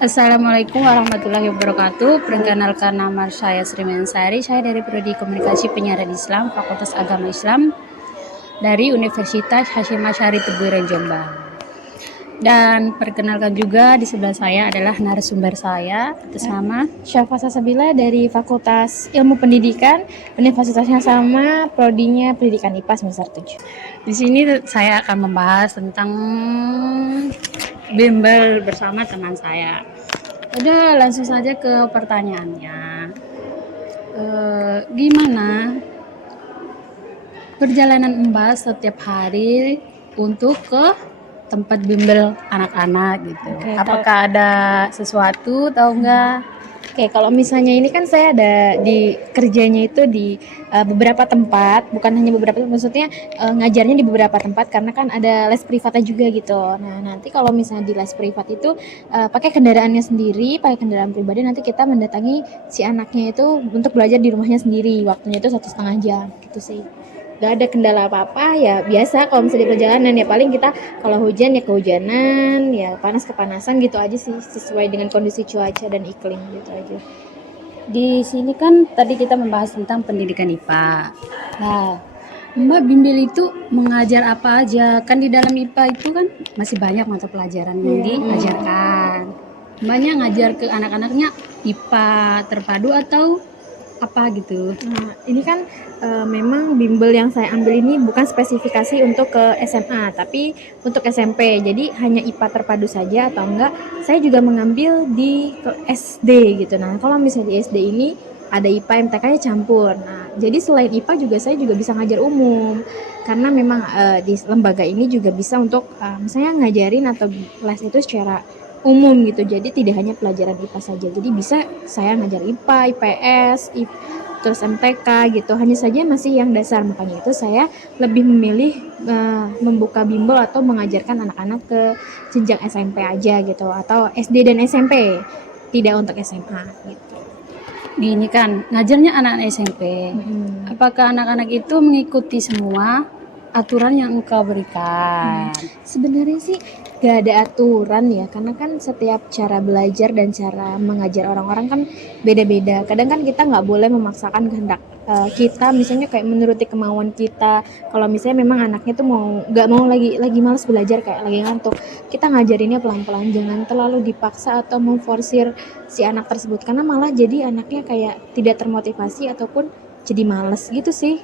Assalamualaikum warahmatullahi wabarakatuh. Perkenalkan, nama saya Sri Mensari. Saya dari Prodi Komunikasi Penyiaran Islam, Fakultas Agama Islam dari Universitas Hasyim Asy'ari Tebuireng, Jombang. Dan perkenalkan juga di sebelah saya adalah narasumber saya atas nama Syafa Sabila dari Fakultas Ilmu Pendidikan, universitasnya sama, prodinya Pendidikan IPA semester 7. Di sini saya akan membahas tentang bimbel bersama teman saya. Udah, langsung saja ke pertanyaannya. Gimana perjalanan Mbak setiap hari untuk ke tempat bimbel anak-anak gitu? Oke, Apakah ada sesuatu atau enggak? Oke, kalau misalnya ini kan saya ada di kerjanya itu di beberapa tempat, bukan hanya beberapa tempat, maksudnya ngajarnya di beberapa tempat karena kan ada les privatnya juga gitu. Nah, nanti kalau misalnya di les privat itu pakai kendaraannya sendiri, pakai kendaraan pribadi, nanti kita mendatangi si anaknya itu untuk belajar di rumahnya sendiri. Waktunya itu 1,5 jam gitu sih. Gak ada kendala apa-apa, ya biasa kalau misalnya di perjalanan ya paling kita kalau hujan ya kehujanan, ya panas kepanasan gitu aja sih, sesuai dengan kondisi cuaca dan iklim gitu aja. Di sini kan tadi kita membahas tentang pendidikan IPA. Nah, Mbak bimbel itu mengajar apa aja? Kan di dalam IPA itu kan masih banyak mata pelajaran yang diajarkan. Mbaknya ngajar ke anak-anaknya IPA terpadu atau apa gitu? Nah, ini kan memang bimbel yang saya ambil ini bukan spesifikasi untuk ke SMA, tapi untuk SMP. Jadi hanya IPA terpadu saja atau enggak, saya juga mengambil di ke SD gitu. Nah, kalau misalnya di SD ini ada IPA MTK-nya campur. Nah, jadi selain IPA juga saya juga bisa ngajar umum. Karena memang di lembaga ini juga bisa untuk misalnya ngajarin atau les itu secara umum gitu. Jadi tidak hanya pelajaran IPA saja. Jadi bisa saya ngajar IPA, IPS, terus MTK gitu. Hanya saja masih yang dasar. Makanya itu saya lebih memilih membuka bimbel atau mengajarkan anak-anak ke jenjang SMP aja gitu, atau SD dan SMP. Tidak untuk SMA gitu. Gini kan, ngajarnya anak-anak SMP. Apakah anak-anak itu mengikuti semua aturan yang engkau berikan? Sebenarnya sih gak ada aturan ya, karena kan setiap cara belajar dan cara mengajar orang-orang kan beda-beda. Kadang kan kita nggak boleh memaksakan kehendak kita, misalnya kayak menuruti kemauan kita. Kalau misalnya memang anaknya tuh nggak mau lagi malas belajar, kayak lagi ngantuk, kita ngajarinnya pelan-pelan, jangan terlalu dipaksa atau memforsir si anak tersebut, karena malah jadi anaknya kayak tidak termotivasi ataupun jadi malas gitu sih.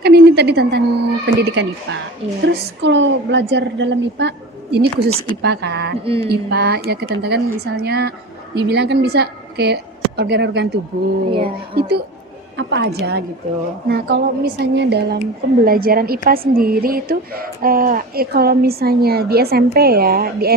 Kan ini tadi tentang pendidikan IPA. Iya. Terus kalau belajar dalam IPA, ini khusus IPA kan? IPA ya ketentukan misalnya dibilang kan bisa kayak organ-organ tubuh. Iya. Itu apa aja gitu? Nah, kalau misalnya dalam pembelajaran IPA sendiri itu kalau misalnya di SMP ya, di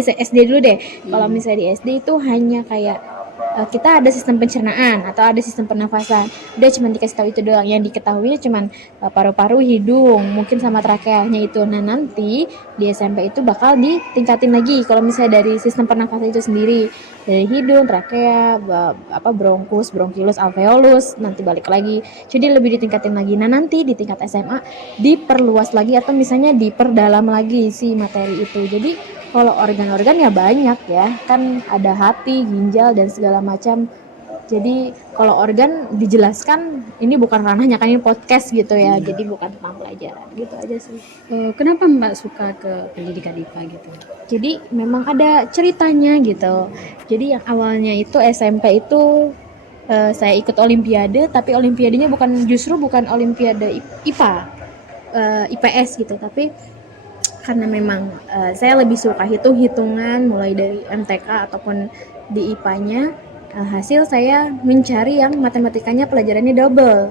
SD dulu deh. Kalau misalnya di SD itu hanya kayak kita ada sistem pencernaan atau ada sistem pernafasan. Udah cuma dikasih tahu itu doang. Yang diketahui cuma paru-paru, hidung, mungkin sama trakeanya itu. Nah, nanti di SMP itu bakal ditingkatin lagi kalau misalnya dari sistem pernafasan itu sendiri. Dari hidung, trakea, bronkus, bronchilus, alveolus, nanti balik lagi. Jadi lebih ditingkatin lagi. Nah, nanti di tingkat SMA diperluas lagi atau misalnya diperdalam lagi si materi itu. Jadi kalau organ-organ ya banyak ya, kan ada hati, ginjal dan segala macam. Jadi kalau organ dijelaskan, ini bukan ranahnya, kan ini podcast gitu ya. Jadi bukan tentang pelajaran gitu aja sih. Kenapa Mbak suka ke pendidikan IPA gitu? Jadi memang ada ceritanya gitu. Jadi yang awalnya itu SMP itu saya ikut olimpiade, tapi olimpiadenya justru bukan olimpiade IPA, IPS gitu, tapi karena memang saya lebih suka hitungan mulai dari MTK ataupun di IPA-nya, hasil saya mencari yang matematikanya pelajarannya double.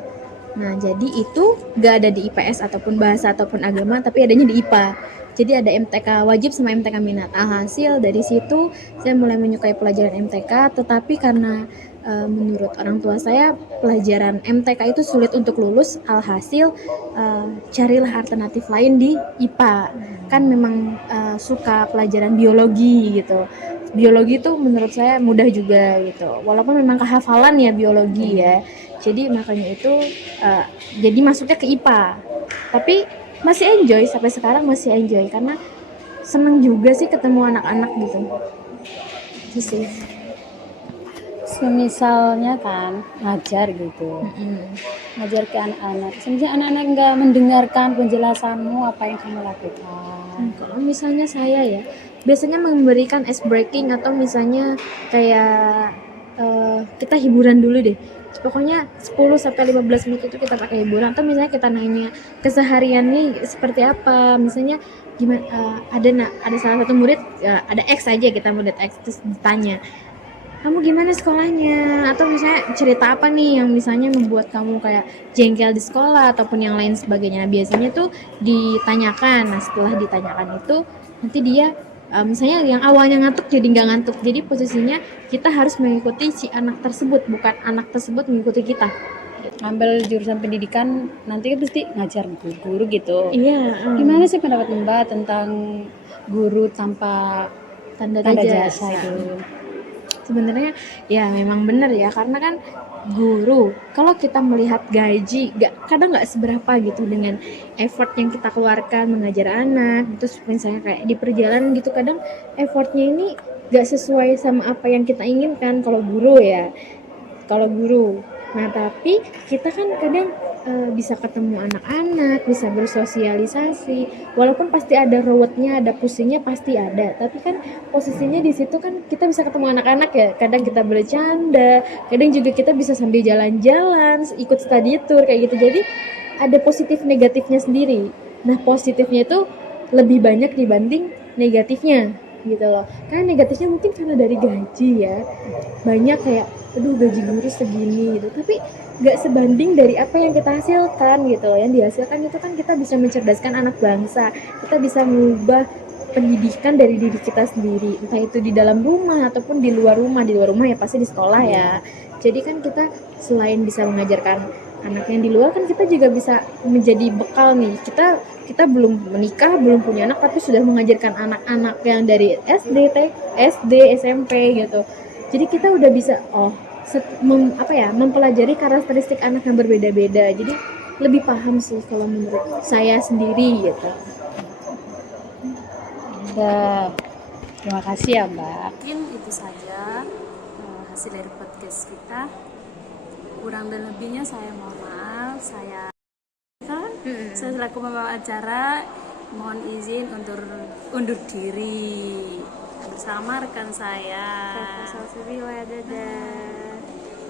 Nah, jadi itu gak ada di IPS ataupun bahasa ataupun agama, tapi adanya di IPA. Jadi ada MTK wajib sama MTK minat. Alhasil dari situ saya mulai menyukai pelajaran MTK, tetapi karena menurut orang tua saya pelajaran MTK itu sulit untuk lulus, alhasil carilah alternatif lain di IPA. Kan memang suka pelajaran biologi gitu. Biologi itu menurut saya mudah juga gitu, walaupun memang kehafalan ya biologi ya. Jadi makanya itu jadi masuknya ke IPA, tapi masih enjoy sampai sekarang, masih enjoy karena seneng juga sih ketemu anak-anak gitu. Itu sih. Semisalnya kan ngajar gitu, Mm-mm. ngajar ke anak-anak. Sebenarnya anak-anak nggak mendengarkan penjelasanmu apa yang kamu lakukan. Kalau misalnya saya ya, biasanya memberikan ice breaking atau misalnya kayak kita hiburan dulu deh. Pokoknya 10 sampai 15 menit itu kita pakai hiburan atau misalnya kita nanya keseharian nih seperti apa. Misalnya gimana ada salah satu murid ada X aja kita murid X terus ditanya, "Kamu gimana sekolahnya?" Atau misalnya cerita apa nih yang misalnya membuat kamu kayak jengkel di sekolah ataupun yang lain sebagainya. Nah, biasanya tuh ditanyakan. Nah, setelah ditanyakan itu nanti dia misalnya yang awalnya ngantuk jadi nggak ngantuk. Jadi posisinya kita harus mengikuti si anak tersebut, bukan anak tersebut mengikuti kita. Ambil jurusan pendidikan nanti kan pasti ngajar guru gitu. Iya. Gimana sih pendapat Mbak tentang guru tanpa Tanda tanda jasa. jasa itu? Sebenarnya ya memang benar ya, karena kan guru kalau kita melihat gaji kadang nggak seberapa gitu dengan effort yang kita keluarkan mengajar anak. Terus misalnya kayak di perjalanan gitu kadang effortnya ini nggak sesuai sama apa yang kita inginkan kalau guru ya, nah tapi kita kan kadang bisa ketemu anak-anak, bisa bersosialisasi, walaupun pasti ada ruwetnya, ada pusingnya pasti ada, tapi kan posisinya di situ kan kita bisa ketemu anak-anak ya, kadang kita bercanda, kadang juga kita bisa sambil jalan-jalan, ikut study tour kayak gitu, jadi ada positif negatifnya sendiri. Nah positifnya itu lebih banyak dibanding negatifnya gitu loh, karena negatifnya mungkin karena dari gaji ya, banyak kayak aduh gaji guru segini gitu, tapi nggak sebanding dari apa yang kita hasilkan gitu loh. Yang dihasilkan itu kan kita bisa mencerdaskan anak bangsa, kita bisa mengubah pendidikan dari diri kita sendiri, entah itu di dalam rumah ataupun di luar rumah ya pasti di sekolah ya. Jadi kan kita selain bisa mengajarkan anak yang di luar, kan kita juga bisa menjadi bekal nih, kita belum menikah, belum punya anak, tapi sudah mengajarkan anak-anak yang dari SD, SMP gitu. Jadi kita udah bisa mempelajari karakteristik anak yang berbeda-beda. Jadi lebih paham sih kalau menurut saya sendiri gitu. Udah. Terima kasih ya Mbak. Mungkin itu saja hasil dari podcast kita. Kurang dan lebihnya saya mohon maaf. Saya selaku pembawa acara mohon izin untuk undur diri bersama rekan saya.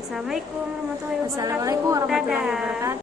Assalamualaikum warahmatullahi wabarakatuh. Assalamualaikum warahmatullahi wabarakatuh.